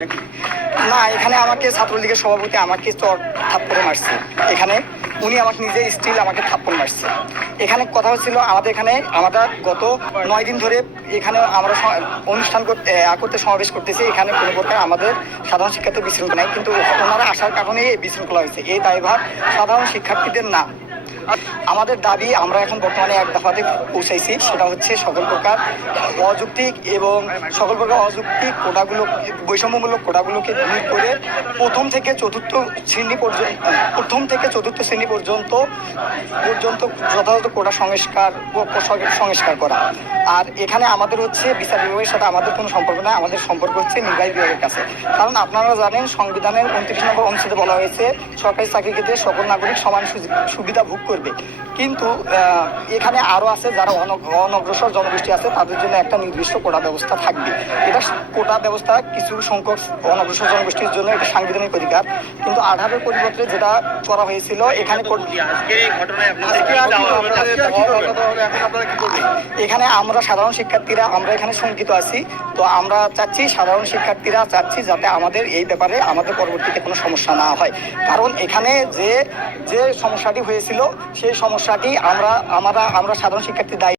না, এখানে আমাকে ছাত্রলীগের সভাপতি আমাকে চর থাপ্পড়ে মারছে। এখানে উনি আমাকে নিজে স্টিল আমাকে থাপ্পড় মারছে। এখানে কথা হচ্ছিল আমরা গত 9 দিন ধরে এখানে আমরা অনুষ্ঠান করতে সমাবেশ করতেছি। এখানে কোনো প্রকার আমাদের সাধারণ শিক্ষার্থী বিশৃঙ্খলা নাই, কিন্তু ওনারা আসার কারণে এই বিশৃঙ্খলা হয়েছে। এই দায়ভার সাধারণ শিক্ষার্থীদের না। আমাদের দাবি আমরা এখন বর্তমানে এক দফাতে পৌঁছাইছি, সেটা হচ্ছে সকল প্রকার অযৌক্তিক কোটাগুলো, বৈষম্যমূলক কোটাগুলোকে দূর করে প্রথম থেকে চতুর্থ শ্রেণী পর্যন্ত যথাযথ কোটা সংস্কার করা। আর এখানে আমাদের হচ্ছে বিচার বিভাগের সাথে আমাদের কোনো সম্পর্ক নেই, আমাদের সম্পর্ক হচ্ছে নির্বাহী বিভাগের কাছে। কারণ আপনারা জানেন সংবিধানের 29 নম্বর অনুচ্ছেদে বলা হয়েছে সরকারি চাকরির ক্ষেত্রে সকল নাগরিক সমান সুবিধা ভোগ করবে। কিন্তু এখানে আরও আছে যারা অনগ্রসর জনগোষ্ঠী আছে, তাদের জন্য একটা নির্দিষ্ট কোটা ব্যবস্থা থাকবে। এটা কোটা ব্যবস্থা কিছু সংখ্যক অনগ্রসর জনগোষ্ঠীর জন্য এটা সাংবিধানিক অধিকার, কিন্তু 18 পরিপত্রে যেটা করা হয়েছিল এখানে আমরা সাধারণ শিক্ষার্থীরা আমরা এখানে শঙ্কিত আছি। তো আমরা সাধারণ শিক্ষার্থীরা চাচ্ছি যাতে আমাদের এই ব্যাপারে আমাদের পরবর্তীতে কোনো সমস্যা না হয়। কারণ এখানে যে সমস্যাটি হয়েছিল সেই সমস্যাটি আমরা সাধারণ শিক্ষার্থী দায়ী।